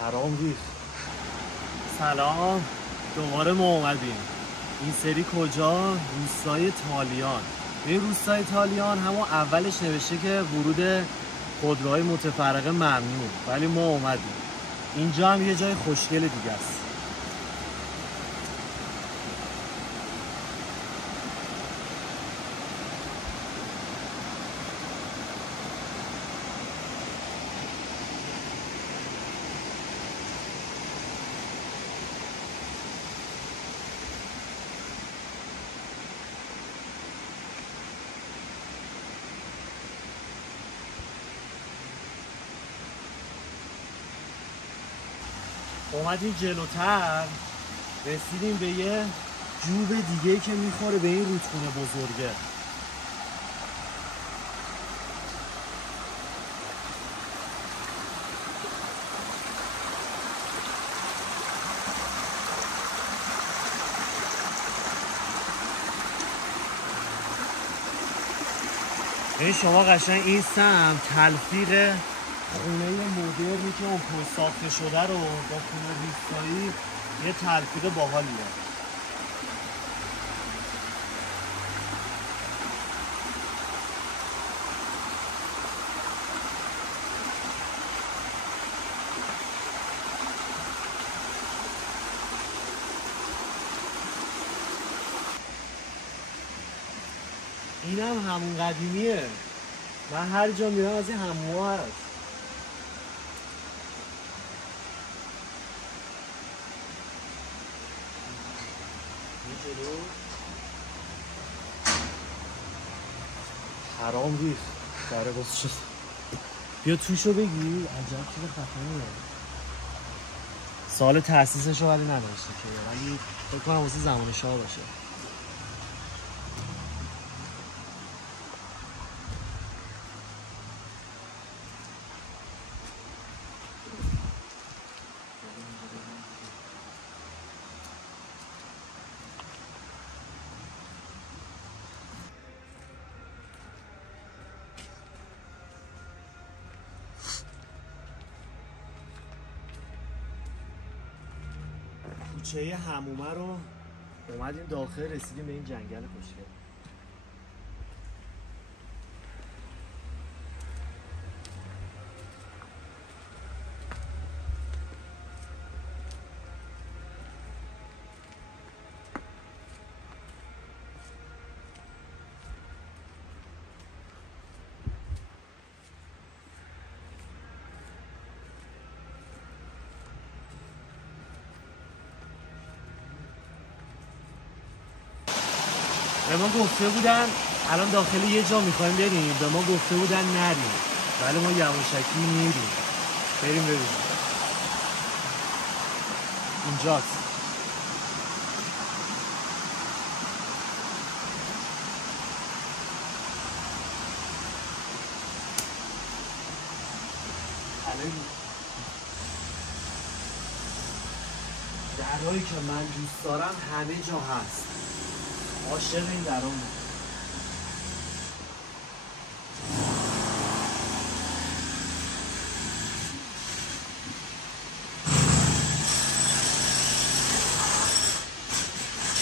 حرام ریخ. سلام، دوباره ما اومدیم. این سری کجا؟ روستای تالیان. این روستای تالیان همون اولش نوشته که ورود خودروهای متفرقه ممنوع، ولی ما اومدیم. اینجا هم یه جای خوشگل دیگه است. اومدیم جلوتر، رسیدیم به یه جوب دیگه که میخوره به این رودخونه بزرگه. این شما قشنگ این سمت تلفیق خونه مدرنی که اون ساخته شده رو با خونه روستایی یه تلفیق باحالیه. اینم همون قدیمیه. من هر جا میرم از این هموها هست. حرام ریخ. داره باز شد. بیا توشو بگی. عجب چیز خفنیه. سال تأسیسش رو ولی نداشته که، ولی فکر کنم واسه زمان شاه باشه. کوچه حمومه رو اومدیم داخل، رسیدیم به این جنگل خوشگل. به ما گفته بودن الان داخل یه جا میخوایم بریم، به ما گفته بودن نریم، ولی ما یواشکی میریم. بریم ببینیم. اینجاست. درهایی که من دوست دارم همه جا هست. عاشق این درام.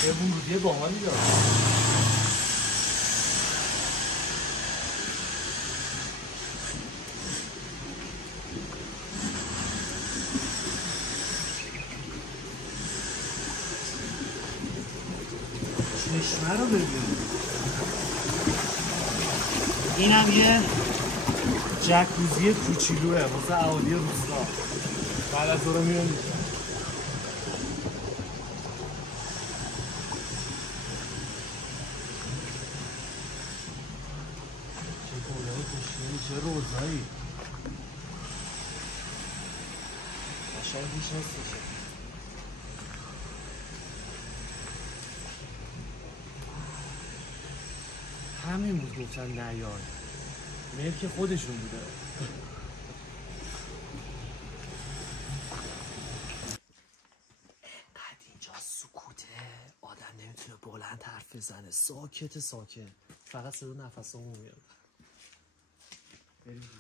چه ورودی باحالی داره. چشمه رو ببین. اینم یه جکوزی کوچیلوه واسه اهالی روستا. بعد از رو میرم میشن. چه گلای خوشگلی، چه روزایی. قشنگ هیچ نستشه. همین بود گفتن نیای. ملک خودشون بوده. انقدر اینجا سکوته، آدم نمیتونه بلند حرف بزنه. ساکت. فقط صدا نفسامون میاد. بریم پیش.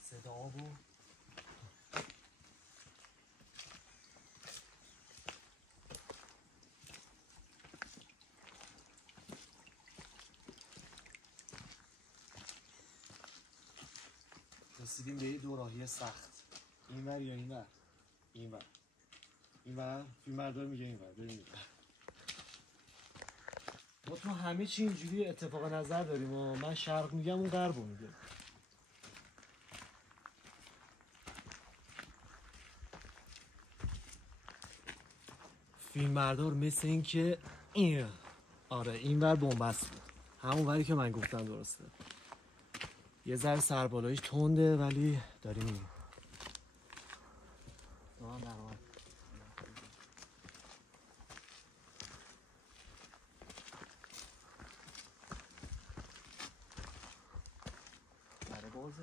صدا بود. رسیدیم به یه دوراهی سخت. اینور یا اینور؟ اینور. اینور؟ فیلمبردار میگه اینور. بریم اینور. ما تو همه چی اینجوری اتفاق نظر داریم و من شرق میگم اون غرب میگه. فیلمبردار مثل این که آره اینور بنبست بود. همون وری که من گفتم درسته. یه ذره سربالاییش تنده ولی داریم میریم. بره بازه.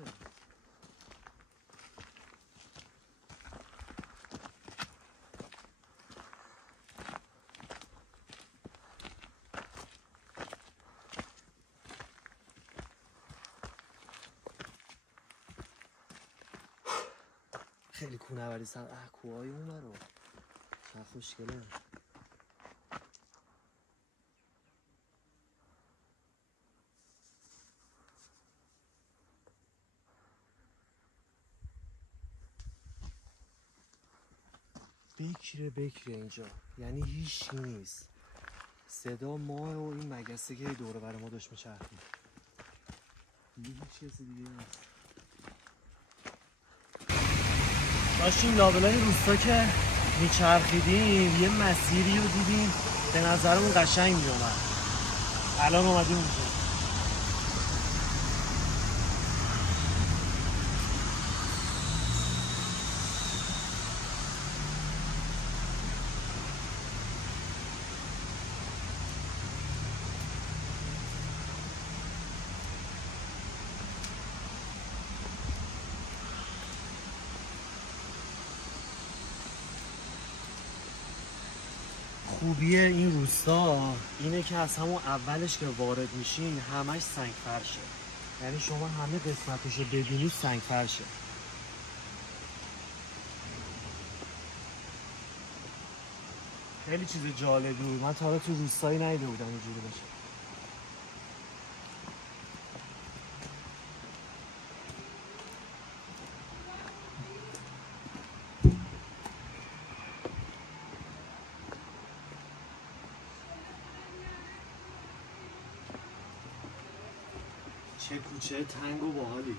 خیلی کوهنوردی سر کوههای اون رو چه خوشگله. بکره اینجا یعنی هیچ نیست. صدا ماه و این مگسه که دوره بر ما داشت میچرخید. هیچ کسی دیگه نیست. داشتیم لابلای روستا که میچرخیدیم یه مسیری رو دیدیم به نظرمون قشنگ میومد. الان اومدیم اونجا. خوبی این روستا اینه که از همون اولش که وارد میشین همش سنگ فرشه. یعنی شما همه قسمتشو ببینید سنگ فرشه. خیلی چیز جالبی بود. من تا حالا تو روستایی ندیده بودم اینجوری باشه. چه کوچه تنگ و باحالی.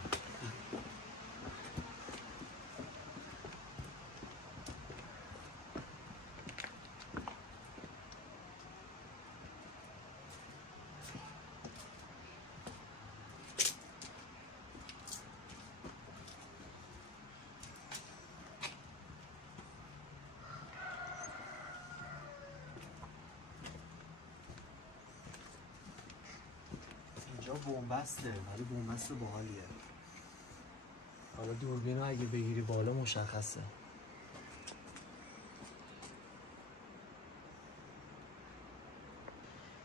بنبسته ولی بنبست باحالیه. حالا دوربینو اگه بگیری بالا مشخصه.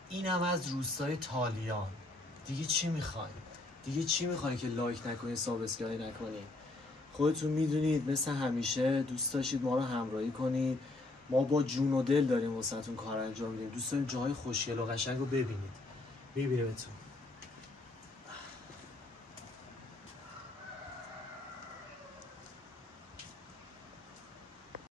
اینم از روستای تالیان. دیگه چی میخواین؟ دیگه چی میخواین که لایک نکنین، سابسکرایب نکنین؟ خودتون میدونید مثل همیشه دوست داشتید ما رو همراهی کنید. ما با جون و دل داریم واسهتون کار انجام میدیم. دوست داریم جاهای خوشگل و قشنگ رو ببینید. ببینیمتون.